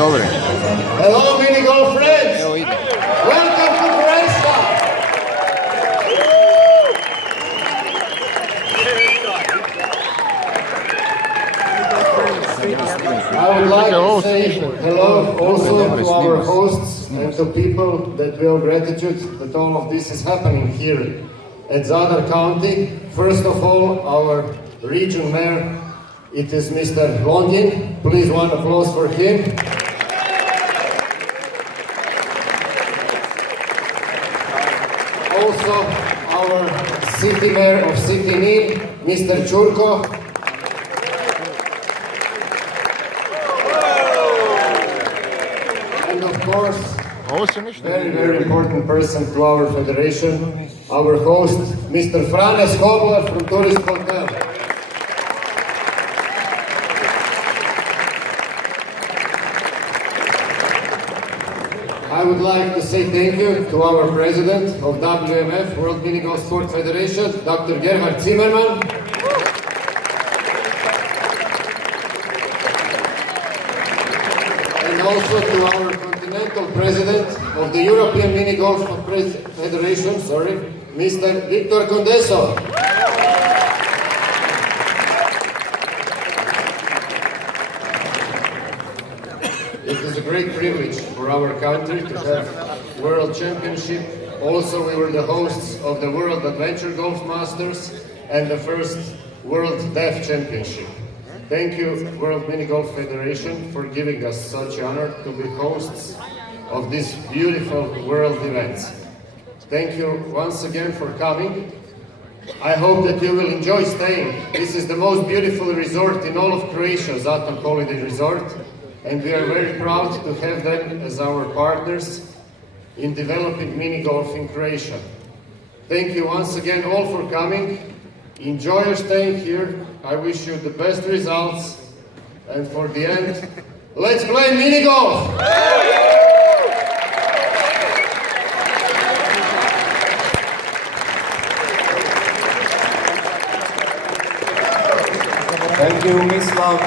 Dobre. Hello, mini golf friends! Evo ide. Welcome to Croatia! I would like to say hello also to our hosts and to people that we have gratitude that all of this is happening here at Zadar County. First of all, our region mayor, it is Mr. Longin. Please, one applause for him. Also, our city mayor of City Nin, Mr. Churko. And of course, Ovo se ništa very, very important person to our federation, our host, Mr. Franes Hobler from Tourist Hotel. I would like to say thank you to our president of WMF, World Mini Golf Sport Federation, Dr. Gerhard Zimmermann. And also to our continental president of the European Mini Golf Federation, Mr. Victor Condeso. It is a great privilege for our country to have World Championship. Also, we were the hosts of the World Adventure Golf Masters and the first World Deaf Championship. Thank you, World Mini Golf Federation, for giving us such honor to be hosts of these beautiful world events. Thank you once again for coming. I hope that you will enjoy staying. This is the most beautiful resort in all of Croatia, Zaton Holiday Resort, and we are very proud to have them as our partners in developing mini golf in Croatia. Thank you once again all for coming. Enjoy your staying here. I wish you the best results. And for the end, let's play mini golf! Thank you, Mislav.